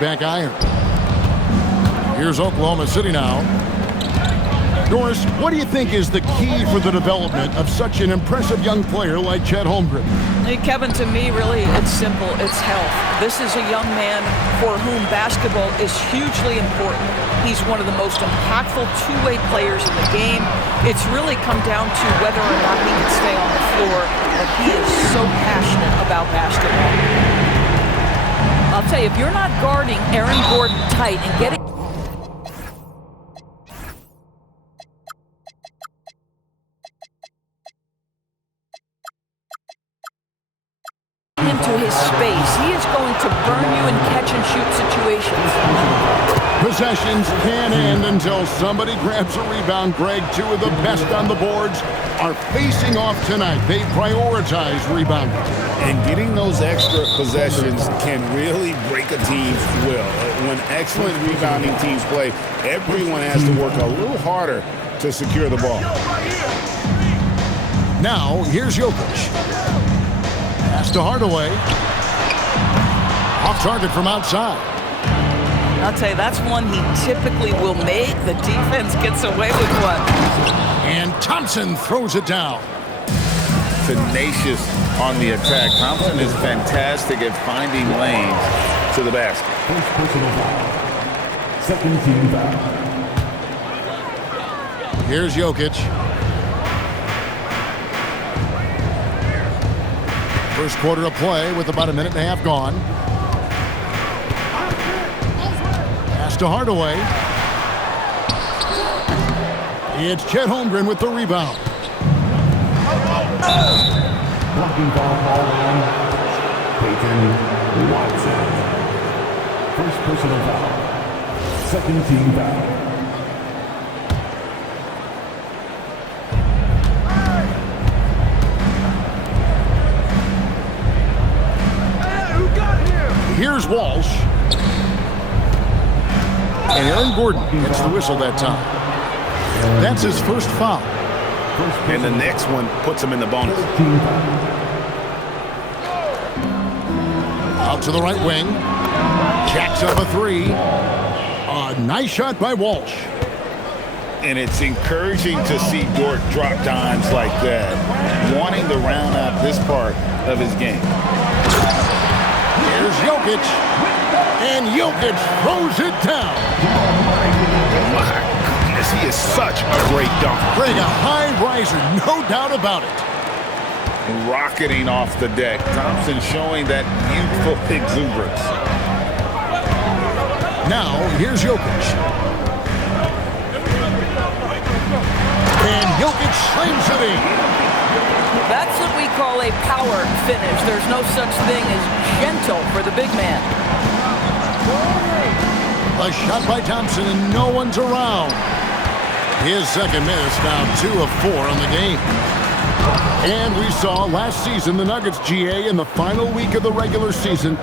Back iron. Here's Oklahoma City now. Doris, what do you think is the key for the development of such an impressive young player like Chet Holmgren? Hey, Kevin, to me, really, it's simple. It's health. This is a young man for whom basketball is hugely important. He's one of the most impactful two-way players in the game. It's really come down to whether or not he can stay on the floor, but he is so passionate about basketball. I'll tell you, if you're not guarding Aaron Gordon tight and getting into his space, he is going to burn you in catch-and-shoot situations. Possessions can end until somebody grabs a rebound. Greg, two of the best on the boards are facing off tonight. They prioritize rebounding. And getting those extra possessions can really break a team's will. When excellent rebounding teams play, everyone has to work a little harder to secure the ball. Now, here's Jokic. Pass to Hardaway. Off target from outside. I'll tell you, that's one he typically will make. The defense gets away with one. And Thompson throws it down. Tenacious on the attack. Thompson is fantastic at finding lanes to the basket. First personal foul. Second team foul. Here's Jokic. First quarter of play with about a minute and a half gone. Pass to Hardaway. It's Chet Holmgren with the rebound. Blocking foul called on Peyton Watson. First personal foul. Second team foul. Here's Walsh. And Aaron Gordon gets the whistle that time. That's his first foul. And the next one puts him in the bonus. Out to the right wing. Jacks up a three. A nice shot by Walsh. And it's encouraging to see Dort drop dimes like that, wanting to round out this part of his game. Here's Jokic. And Jokic throws it down. My goodness, he is such a great dunker. Playing a high riser, no doubt about it. Rocketing off the deck. Thompson showing that youthful exuberance. Now, here's Jokic. And Jokic slams it in. That's what we call a power finish. There's no such thing as gentle for the big man. A shot by Thompson and no one's around. His second miss, now 2 of 4 on the game. And we saw last season the Nuggets GA in the final week of the regular season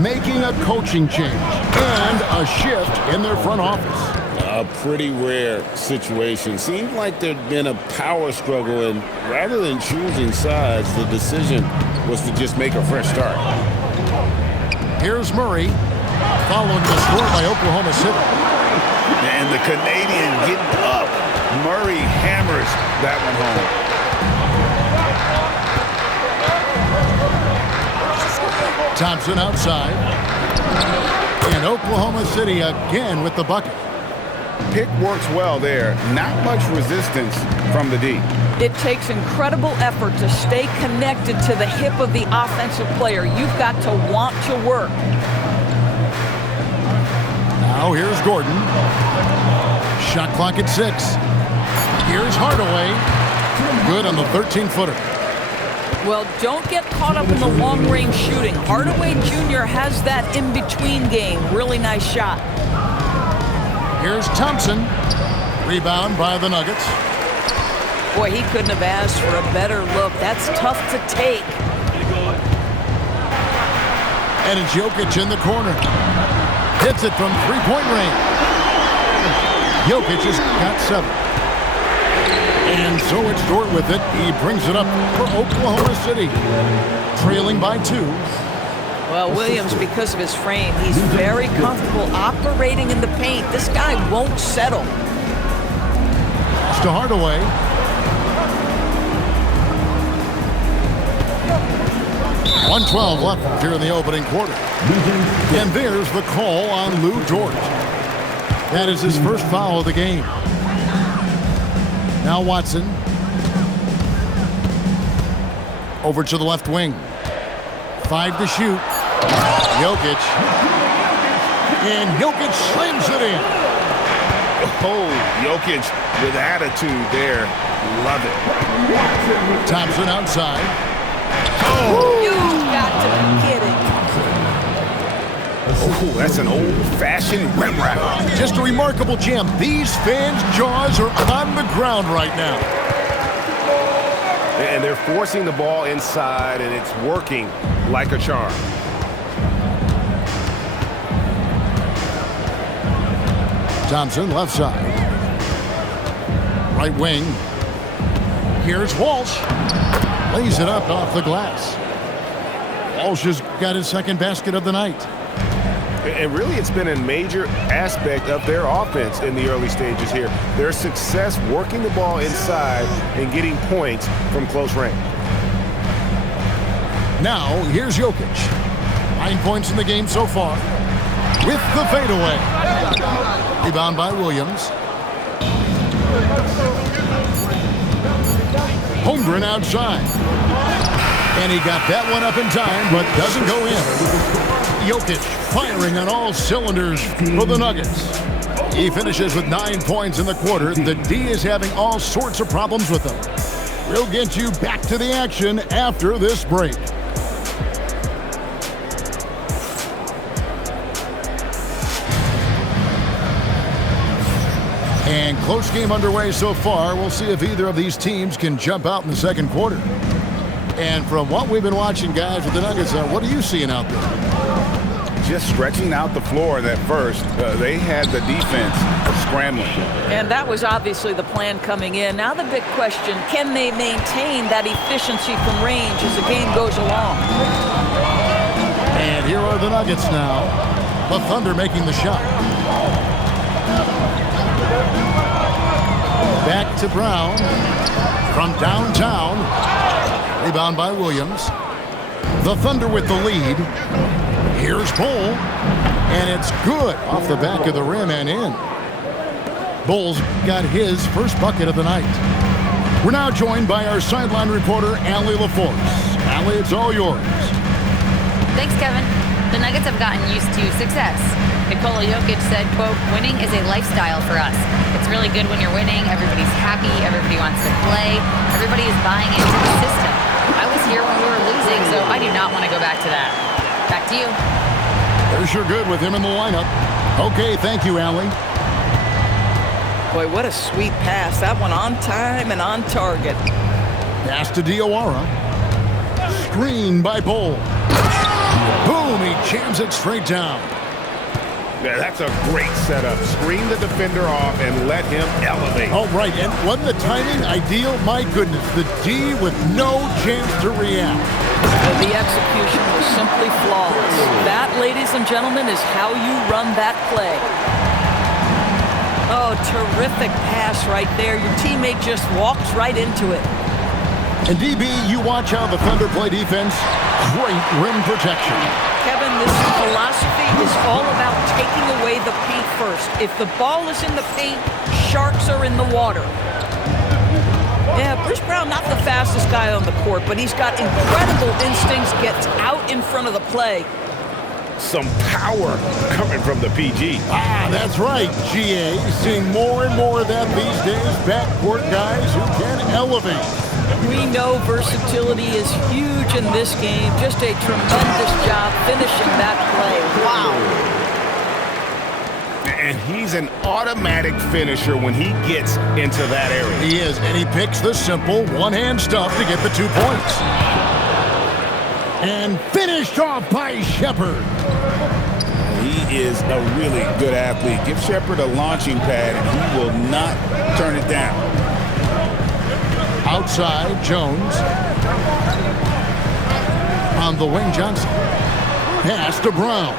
making a coaching change and a shift in their front office. A pretty rare situation. Seemed like there'd been a power struggle, and rather than choosing sides, the decision was to just make a fresh start. Here's Murray, following the score by Oklahoma City. And the Canadian getting up. Murray hammers that one home. Thompson outside. And Oklahoma City again with the bucket. Pick works well there. Not much resistance from the D. It takes incredible effort to stay connected to the hip of the offensive player. You've got to want to work. Now here's Gordon. Shot clock at 6. Here's Hardaway. Good on the 13-footer. Well, don't get caught up in the long-range shooting. Hardaway Jr. has that in-between game. Really nice shot. Here's Thompson. Rebound by the Nuggets. Boy, he couldn't have asked for a better look. That's tough to take. And it's Jokic in the corner. Hits it from three-point range. Jokic has got 7. And so it's Dort with it. He brings it up for Oklahoma City. Trailing by 2. Well, Williams, because of his frame, he's very comfortable operating in the paint. This guy won't settle. Pass to Hardaway. .112 left here in the opening quarter. And there's the call on Lou Dort. That is his first foul of the game. Now Watson. Over to the left wing. 5 to shoot. Jokic. And Jokic slams it in. Oh, Jokic with attitude there. Love it. Thompson outside. Oh, You've got to be kidding. oh, that's an old-fashioned rim wrap. Just a remarkable jam. These fans' jaws are on the ground right now. And they're forcing the ball inside, and it's working like a charm. Thompson, left side. Right wing. Here's Walsh. Lays it up off the glass. Walsh has got his second basket of the night. And really, it's been a major aspect of their offense in the early stages here. Their success working the ball inside and getting points from close range. Now, here's Jokic. 9 points in the game so far. With the fadeaway. Rebound by Williams. Holmgren outside. And he got that one up in time, but doesn't go in. Jokic firing on all cylinders for the Nuggets. He finishes with 9 points in the quarter. The D is having all sorts of problems with them. We'll get you back to the action after this break. And close game underway so far. We'll see if either of these teams can jump out in the second quarter. And from what we've been watching, guys, with the Nuggets, what are you seeing out there? Just stretching out the floor at first. They had the defense scrambling. And that was obviously the plan coming in. Now the big question, can they maintain that efficiency from range as the game goes along? And here are the Nuggets now. The Thunder making the shot. Back to Brown from downtown. Rebound by Williams. The Thunder with the lead. Here's Bull. And it's good off the back of the rim and in. Bull's got his first bucket of the night. We're now joined by our sideline reporter, Allie LaForce. Allie, it's all yours. Thanks, Kevin. The Nuggets have gotten used to success. Nikola Jokic said, quote, "Winning is a lifestyle for us. It's really good when you're winning. Everybody's happy. Everybody wants to play. Everybody is buying into the system. I was here when we were losing, so I do not want to go back to that." Back to you. They're sure good with him in the lineup. Okay, thank you, Allie. Boy, what a sweet pass. That one on time and on target. Pass to Diawara. Screen by Bull. Boom, he jams it straight down. Yeah, that's a great setup. Screen the defender off and let him elevate. Oh, right, and wasn't the timing ideal? My goodness, the D with no chance to react. The execution was simply flawless. That, ladies and gentlemen, is how you run that play. Oh, terrific pass right there. Your teammate just walks right into it. And DB, you watch how the Thunder play defense. Great rim protection. Kevin, this philosophy is all about taking away the paint first. If the ball is in the paint, sharks are in the water. Yeah, Bruce Brown, not the fastest guy on the court, but he's got incredible instincts, gets out in front of the play. Some power coming from the PG. Ah, that's right, GA. Seeing more and more of that these days. Backcourt guys who can elevate. We know versatility is huge in this game. Just a tremendous job finishing that play. Wow. And he's an automatic finisher when he gets into that area. He is, and he picks the simple one-hand stuff to get the 2 points. And finished off by Shepherd. He is a really good athlete. Give Shepherd a launching pad, and he will not turn it down. Outside, Jones. On the wing, Johnson. pass to Brown.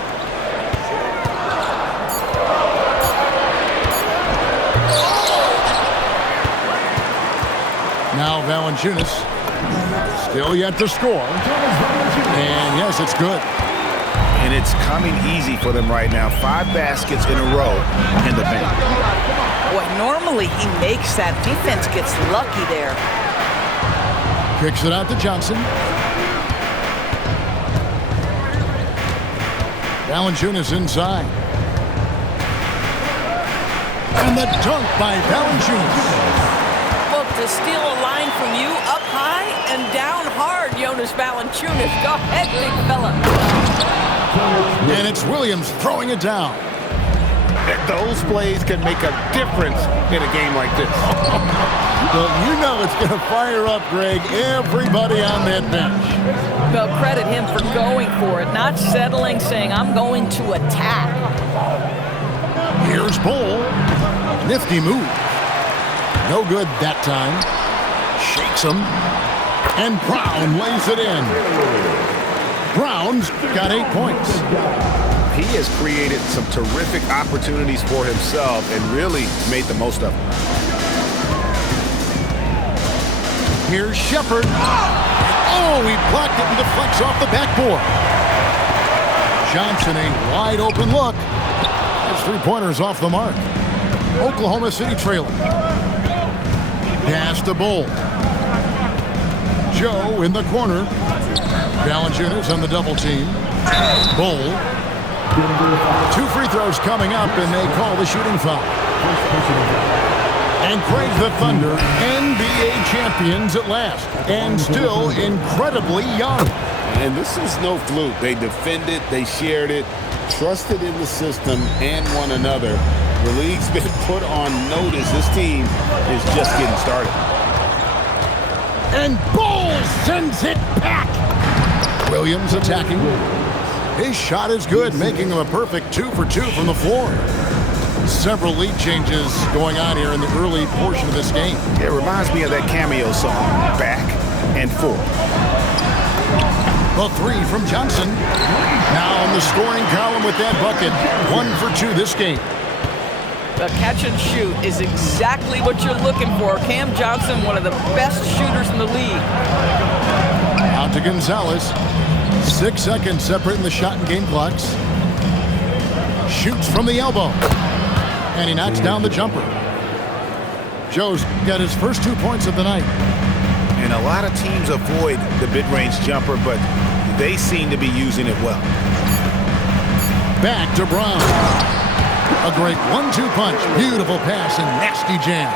Now Valanciunas, still yet to score. And yes, it's good. And it's coming easy for them right now. 5 baskets in a row in the paint. Boy, normally he makes that. Defense gets lucky there. Kicks it out to Johnson. Valanciunas inside. And the dunk by Valanciunas. Well, to steal a line from you up high and down hard, Jonas Valanciunas. Go ahead, big fella. And it's Williams throwing it down. Those plays can make a difference in a game like this. Well, you know it's going to fire up, Greg, everybody on that bench. Well, credit him for going for it, not settling, saying, I'm going to attack. Here's Bull. Nifty move. No good that time. Shakes him. And Brown lays it in. Brown's got 8 points. He has created some terrific opportunities for himself and really made the most of them. Here's Shepherd. Oh, he blocked it and deflects off the backboard. Johnson, a wide open look. His three-pointers off the mark. Oklahoma City trailing. Pass to Bull. Joe in the corner. Valanciunas on the double team. Bull. 2 free throws coming up, and they call the shooting foul. And Craig, the Thunder, NBA champions at last, and still incredibly young. And this is no fluke. They defended, they shared it, trusted in the system and one another. The league's been put on notice. This team is just getting started. And Bull sends it back. Williams attacking. His shot is good, making him a perfect 2 for 2 from the floor. Several lead changes going on here in the early portion of this game. It reminds me of that cameo song, Back and Forth. The 3 from Johnson. Now in the scoring column with that bucket. 1 for 2 this game. The catch and shoot is exactly what you're looking for. Cam Johnson, one of the best shooters in the league. Out to Gonzalez. 6 seconds separating the shot and game clocks. Shoots from the elbow. And he knocks down the jumper. Joe's got his first 2 points of the night. And a lot of teams avoid the mid-range jumper, but they seem to be using it well. Back to Brown. A great 1-2 punch. Beautiful pass and nasty jam.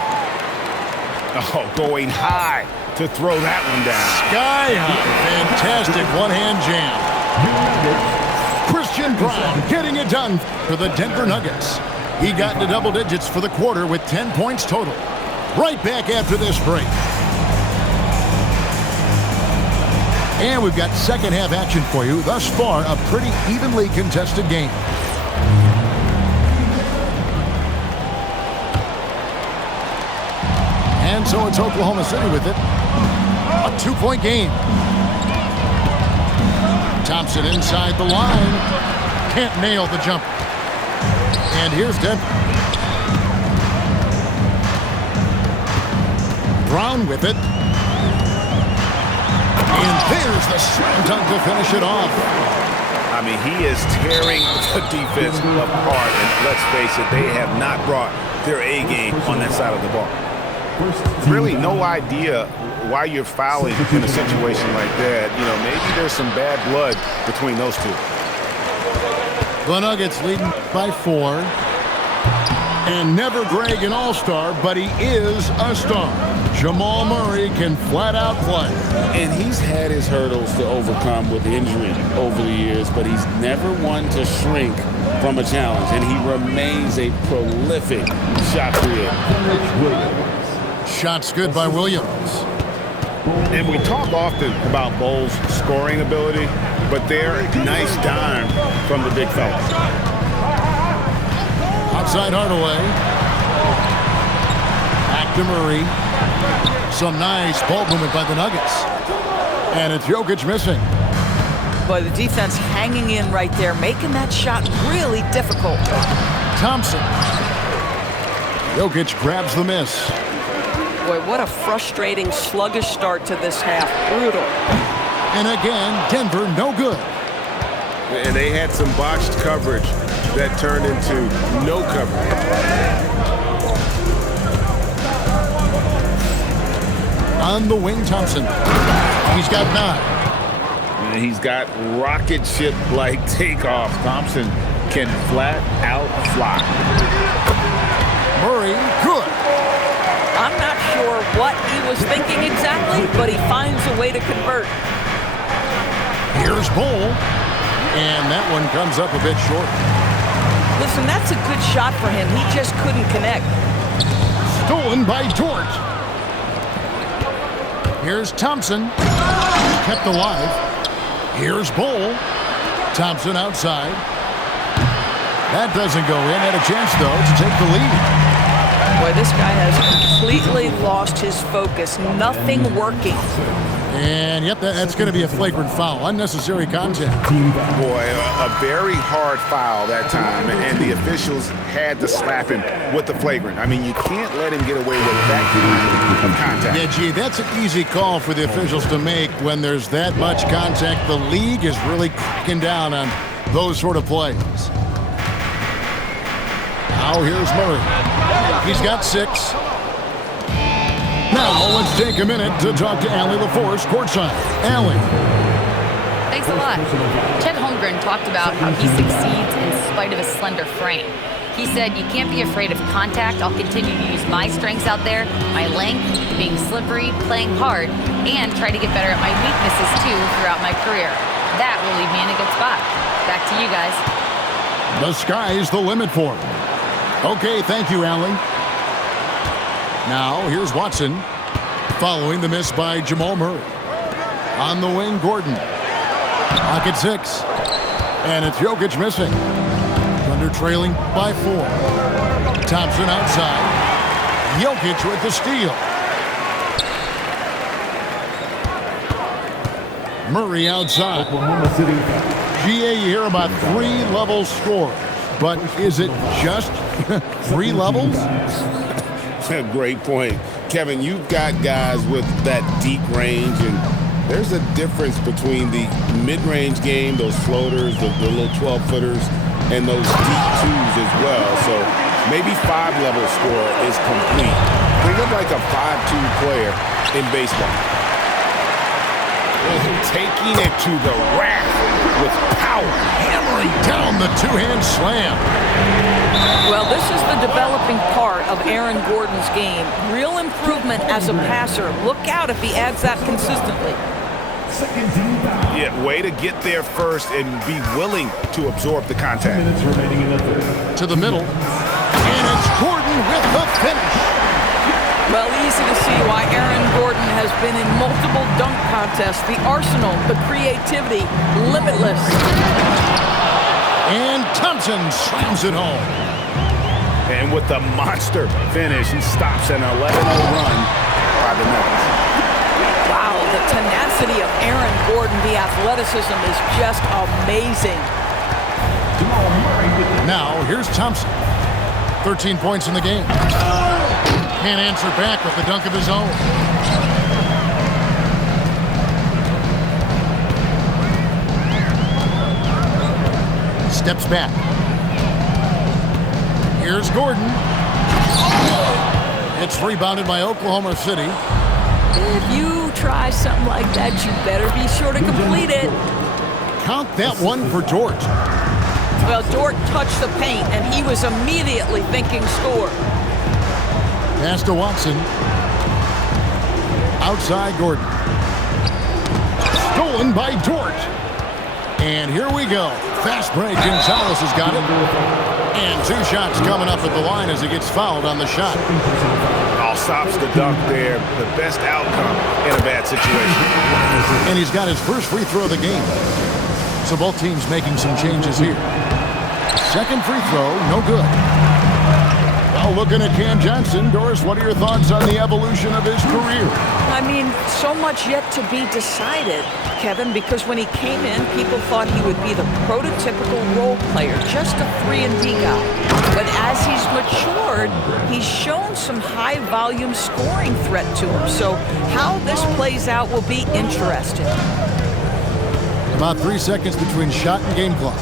Oh, going high to throw that one down. Sky high. Fantastic one-hand jam. Christian Brown getting it done for the Denver Nuggets. He got into double digits for the quarter with 10 points total. Right back after this break. And we've got second half action for you. Thus far, a pretty evenly contested game. And so it's Oklahoma City with it. A 2-point game. Thompson inside the line. Can't nail the jumper. And here's Denver. Brown with it. And there's the slam dunk to finish it off. I mean, he is tearing the defense apart. And let's face it, they have not brought their A game on that side of the ball. Really no idea why you're fouling in a situation like that. You know, maybe there's some bad blood between those two. The Nuggets leading by 4. And never Greg an all-star, but he is a star. Jamal Murray can flat out play. And he's had his hurdles to overcome with injury over the years, but he's never one to shrink from a challenge. And he remains a prolific shot creator. Shots good by Williams. And we talk often about Bull's scoring ability, but they're nice dime from the big fellas. Outside Hardaway. Back to Murray. Some nice ball movement by the Nuggets. And it's Jokic missing. But the defense hanging in right there, making that shot really difficult. Thompson. Jokic grabs the miss. Boy, what a frustrating, sluggish start to this half. Brutal. And again, Denver no good. And they had some botched coverage that turned into no coverage. On the wing, Thompson. He's got 9. And he's got rocket ship-like takeoffs. Thompson can flat out fly. Murray, good. I'm not sure what he was thinking exactly, but he finds a way to convert. Here's Bull. And that one comes up a bit short. Listen, that's a good shot for him. He just couldn't connect. Stolen by Dort. Here's Thompson. Kept alive. Here's Bull. Thompson outside. That doesn't go in. Had a chance, though, to take the lead. Boy, this guy has completely lost his focus. Nothing working. And, yep, that's going to be a flagrant foul. Unnecessary contact. Boy, a very hard foul that time, and the officials had to slap him with the flagrant. I mean, you can't let him get away with that kind of contact. Yeah, gee, that's an easy call for the officials to make when there's that much contact. The league is really cracking down on those sort of plays. Now here's Murray. He's got 6. Now let's take a minute to talk to Allie LaForce courtside. Allie. Thanks a lot. Chet Holmgren talked about how he succeeds in spite of his slender frame. He said, "You can't be afraid of contact. I'll continue to use my strengths out there, my length, being slippery, playing hard, and try to get better at my weaknesses too throughout my career. That will leave me in a good spot." Back to you guys. The sky's the limit for him. Okay, thank you, Allie. Now, here's Watson, following the miss by Jamal Murray. On the wing, Gordon. Clock at 6. And it's Jokic missing. Thunder trailing by 4. Thompson outside. Jokic with the steal. Murray outside. GA, you hear about 3-level scores. But is it just 3 levels? Great point. Kevin, you've got guys with that deep range, and there's a difference between the mid-range game, those floaters, the little 12-footers, and those deep 2s as well. So maybe 5-level score is complete. Think of like a 5-2 player in baseball. Taking it to the rack with power. Hammering down the 2-hand slam. Well, this is the developing part of Aaron Gordon's game. Real improvement as a passer. Look out if he adds that consistently. Yeah, way to get there first and be willing to absorb the contact. To the middle. And it's Gordon with the finish. Well, easy to see why Aaron Gordon has been in multiple dunk contests. The arsenal, the creativity, limitless. And Thompson slams it home. And with the monster finish, he stops an 11-0 run by the Nuggets. Wow, the tenacity of Aaron Gordon, the athleticism is just amazing. Now, here's Thompson. 13 points in the game. Can't answer back with the dunk of his own. Steps back. Here's Gordon. It's rebounded by Oklahoma City. If you try something like that, you better be sure to complete it. Count that one for Dort. Well, Dort touched the paint, and he was immediately thinking score. Pass to Watson. Outside Gordon. Stolen by Dort. And here we go. Fast break. Gonzalez has got it. And 2 shots coming up at the line as he gets fouled on the shot. All stops the dunk there. The best outcome in a bad situation. And he's got his first free throw of the game. So both teams making some changes here. Second free throw, no good. Well, looking at Cam Johnson, Doris, what are your thoughts on the evolution of his career? I mean, so much yet to be decided, Kevin, because when he came in, people thought he would be the prototypical role player, just a 3-and-D guy. But as he's matured, he's shown some high-volume scoring threat to him. So how this plays out will be interesting. About 3 seconds between shot and game clock.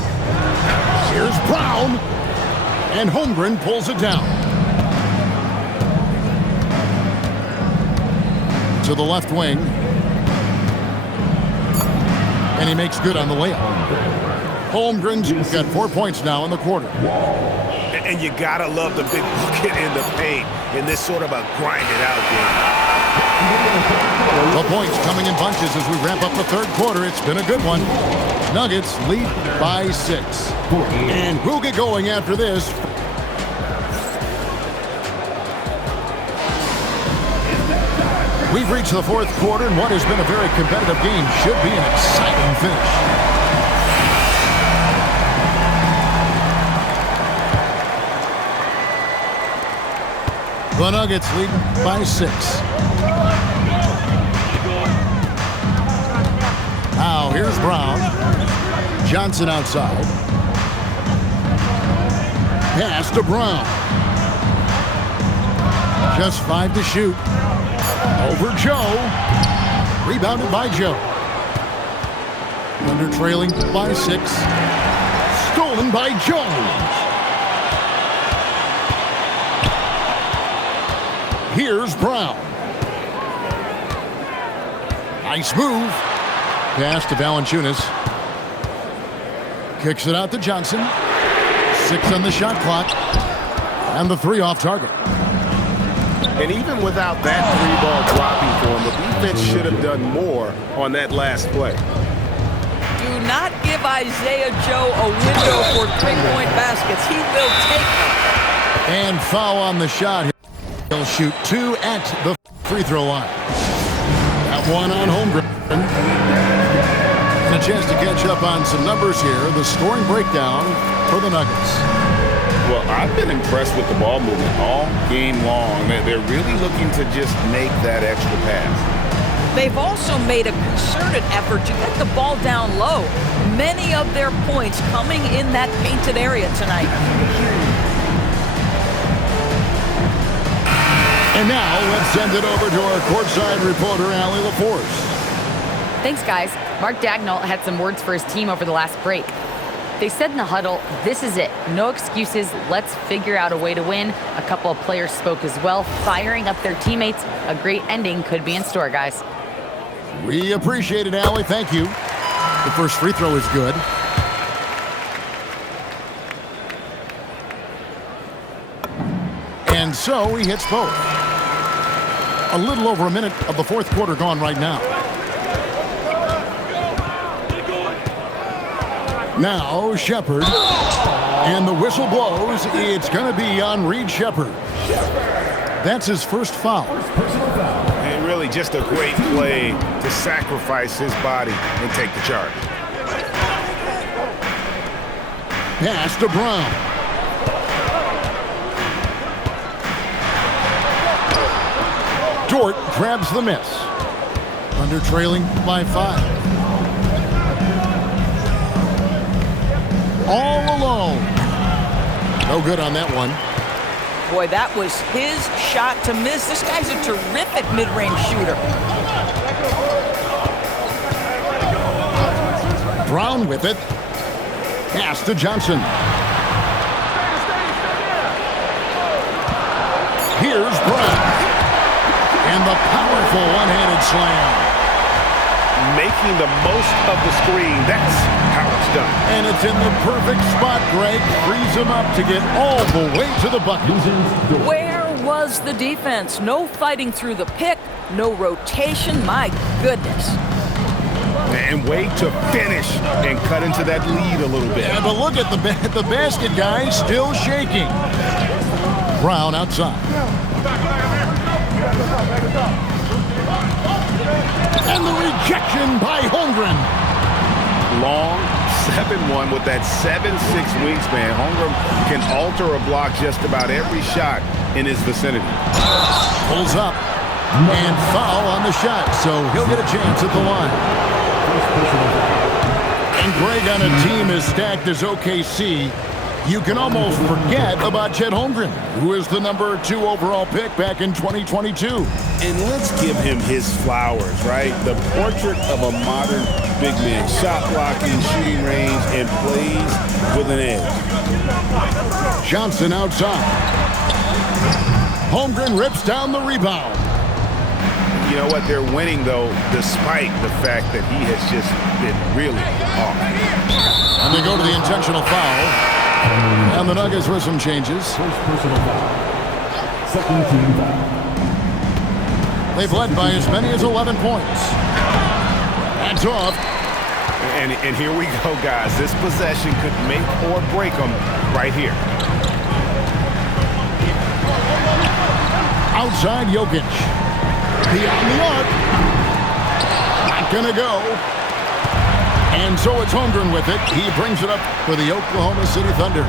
Here's Brown, and Holmgren pulls it down. To the left wing. And he makes good on the layup. Holmgren's got 4 points now in the quarter. And you gotta love the big bucket in the paint in this sort of a grind-it-out game. The points coming in bunches as we wrap up the third quarter. It's been a good one. Nuggets lead by 6. And we'll get going after this. We've reached the fourth quarter, and what has been a very competitive game should be an exciting finish. The Nuggets lead by 6. Now here's Brown. Johnson outside. Pass to Brown. Just 5 to shoot. Over Joe. Rebounded by Joe. Under trailing by 6. Stolen by Jones. Here's Brown. Nice move. Pass to Valanciunas. Kicks it out to Johnson. 6 on the shot clock. And the 3 off target. And even without that 3-ball dropping for him, the defense should have done more on that last play. Do not give Isaiah Joe a window for 3-point baskets. He will take them. And foul on the shot. He'll shoot 2 at the free throw line. That one on Holmgren. And a chance to catch up on some numbers here. The scoring breakdown for the Nuggets. Well, I've been impressed with the ball movement all game long. They're really looking to just make that extra pass. They've also made a concerted effort to get the ball down low. Many of their points coming in that painted area tonight. And now let's send it over to our courtside reporter, Allie LaForce. Thanks, guys. Mark Dagnall had some words for his team over the last break. They said in the huddle, this is it. No excuses. Let's figure out a way to win. A couple of players spoke as well, firing up their teammates. A great ending could be in store, guys. We appreciate it, Allie. Thank you. The first free throw is good. And so he hits both. A little over a minute of the fourth quarter gone right now. Now Shepherd, and the whistle blows. It's going to be on Reed Shepherd. That's his first foul. And really just a great play to sacrifice his body and take the charge. Pass to Brown. Dort grabs the miss. Under trailing by 5. All alone. No good on that one. Boy, that was his shot to miss. This guy's a terrific mid-range shooter. Brown with it. Pass to Johnson. Here's Brown. And the powerful one-handed slam. Making the most of the screen. That's how it's done. And it's in the perfect spot, Greg. Frees him up to get all the way to the bucket. Where was the defense? No fighting through the pick, no rotation. My goodness. And way to finish and cut into that lead a little bit. Yeah, but look at the basket, guys, still shaking. Brown outside. And the rejection by Holmgren. Long, 7'1" with that 7'6" wingspan. Holmgren can alter a block just about every shot in his vicinity. Pulls up and foul on the shot, so he'll get a chance at the line. And Greg, on a team as stacked as OKC, you can almost forget about Chet Holmgren, who is the number 2 overall pick back in 2022. And let's give him his flowers, right? The portrait of a modern big man. Shot blocking, shooting range, and plays with an edge. Johnson outside. Holmgren rips down the rebound. You know what? They're winning, though, despite the fact that he has just been really off. And they go to the intentional foul. And the Nuggets with some changes. First personal foul. Second team foul. They've led by as many as 11 points. That's off. And here we go, guys. This possession could make or break them right here. Outside Jokic. Beyond the arc. Not gonna go. And so it's Holmgren with it. He brings it up for the Oklahoma City Thunder.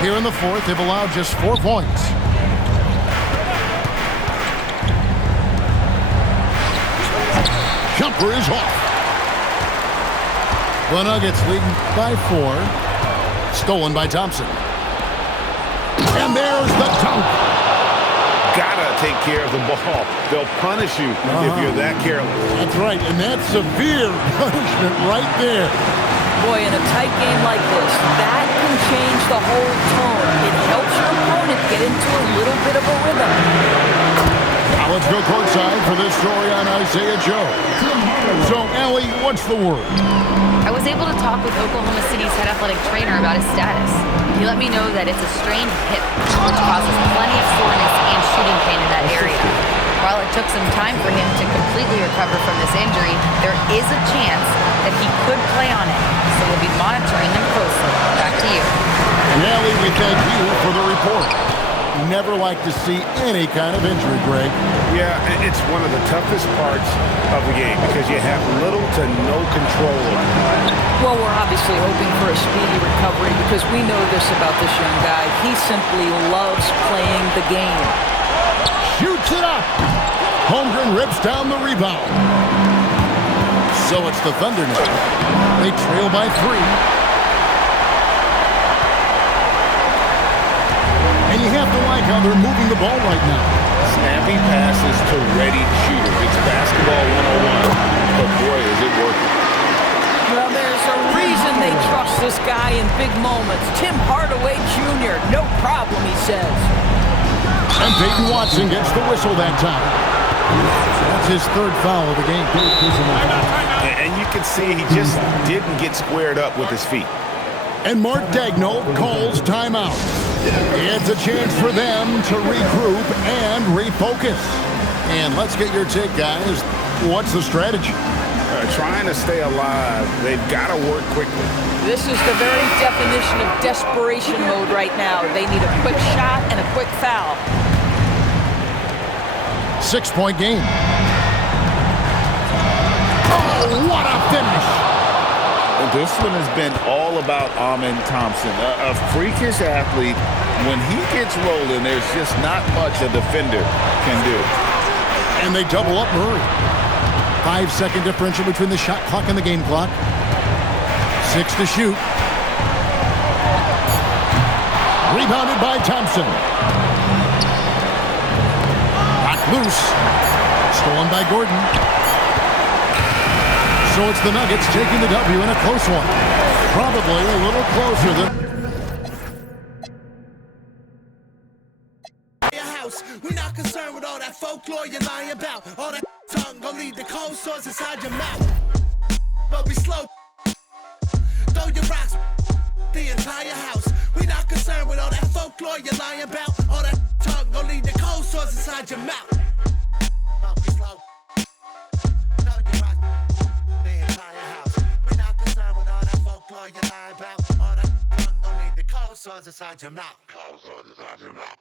Here in the fourth, they've allowed just 4 points. Jumper is off. The Nuggets leading by 4. Stolen by Thompson. And there's the dunk. Gotta take care of the ball. They'll punish you if you're that careless. That's right, and that's severe punishment right there. Boy, in a tight game like this, that can change the whole tone. It helps your opponent get into a little bit of a rhythm. Now let's go courtside for this story on Isaiah Joe. So, Allie, what's the word? I was able to talk with Oklahoma City's head athletic trainer about his status. He let me know that it's a strained hip, which causes plenty of soreness and shooting pain in that area. While it took some time for him to completely recover from this injury, there is a chance that he could play on it, so we'll be monitoring him closely. Back to you. And Allie, we thank you for the report. Never like to see any kind of injury, Greg. Yeah, it's one of the toughest parts of the game because you have little to no control over it. Well, we're obviously hoping for a speedy recovery because we know this about this young guy. He simply loves playing the game. Shoots it up. Holmgren rips down the rebound. So it's the Thunder now. They trail by 3. And you have to like how they're moving the ball right now. Snappy passes to ready shooters. It's basketball 101. But boy, is it working. Well, there's a reason they trust this guy in big moments. Tim Hardaway Jr., no problem, he says. And Peyton Watson gets the whistle that time. That's his 3rd foul of the game. And you can see he just didn't get squared up with his feet. And Mark Daigneault calls timeout. It's a chance for them to regroup and refocus. And let's get your take, guys. What's the strategy? Trying to stay alive. They've got to work quickly. This is the very definition of desperation mode right now. They need a quick shot and a quick foul. 6-point game. Oh, what a finish! This one has been all about Amen Thompson, a freakish athlete. When he gets rolling, there's just not much a defender can do. And they double up Murray. 5-second differential between the shot clock and the game clock. 6 to shoot. Rebounded by Thompson. Knocked loose. Stolen by Gordon. So it's the Nuggets taking the W in a close one. Probably a little closer than... We're not concerned with all that folklore you're lying about. All that tongue gonna lead the cold sores inside your mouth. But we slow. Throw your rocks the entire house. We're not concerned with all that folklore you're lying about. All that tongue gonna lead the cold sores inside your mouth. But we slow. Throw your rocks the entire house. We're not concerned with all that folklore you're lying about. All that tongue gonna lead the cold sores inside your mouth. Cold sores inside your mouth.